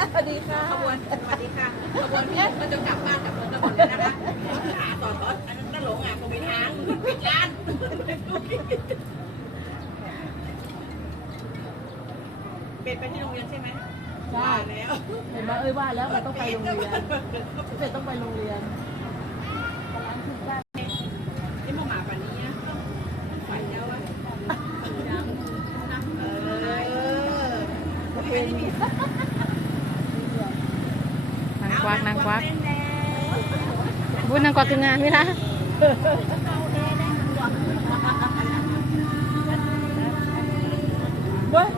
สวัสดีค่ะขบวนสวัสดีค่ะขบวนนี้มันจะกลับบ้านกลับเมืองกันหมดแล้วนะคะหาต่อทอดอันนั้นก็หลงอะคงมีทางปิดร้านเป็ดไปที่โรงเรียนใช่ไหมใช่แล้วเห็นไหมเอ้ยว่าแล้วมันต้องไปโรงเรียนเป็ดต้องไปโรงเรียนกำลังคิดได้นี่มาหมาป่านนี้นะต้องฝันแล้วอะเออไม่ได้มี ควักนางควักบุญนางควักคืองานไหมล่ะเว้ย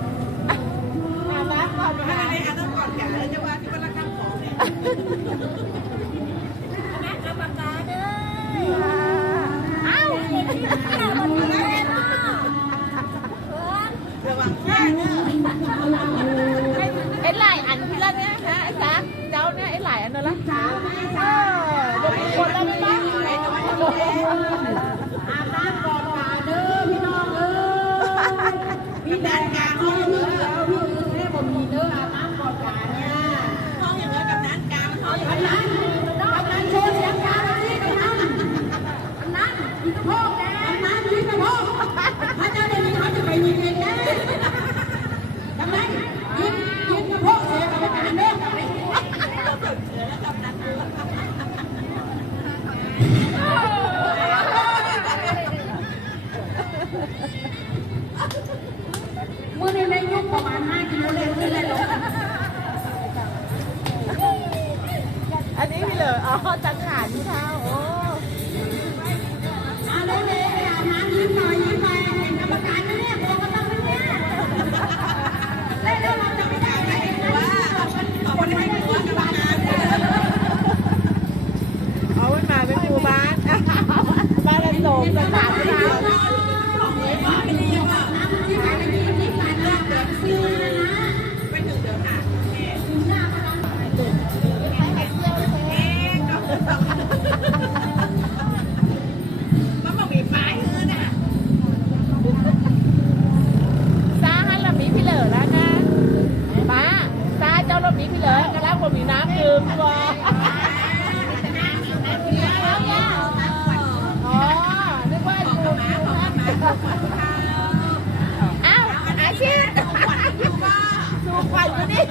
มาบ้านก่อนมาในอันนั้นก่อนแกแล้วจะมาที่บ้านรักกันของเนี่ย ยพี่ด้านกลางห้องเด้อพี่แม่บ่มีเด้ออาบน้ำก่อนมาเนี่ยห้องอย่างเงี้ยกับนั้นกลางห้องอย่างนั้นกำนันโชว์เสียงกลางนี่กำนันกำนันมีกระโปงแดงกำนันมีกระโปงพระเจ้าเดี๋ยวนี้เขาจะไปยิงเองแน่กำนันยิงยิงกระโปงเสียงกรรมการเด้อ มือในในยุค ประมาณ5กิโลเลยขึ้นเลยลงอันนี้พี่เหลออ๋อจังหารเท้าโอ้มาเลยเลยไปอาบน้ำยิ้มหน่อยยิ้มหน่อยเป็นกรรมการนะเนี่ยตัวก็ต้องนเนี่ยเล่นแล้วเราจะไม่ได้ไงว่าเอาคนให้หัวกรรมการเอามันมาเป็นครูบ้านบ้านละโสมจังหาร มีน้ำดื่มตัวอ๋อนึกว่าอยู่อ้าวอาชีพสูบควันอยู่นี่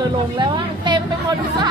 ลอลงแล้วว่าเต็มไปหมดทุกสา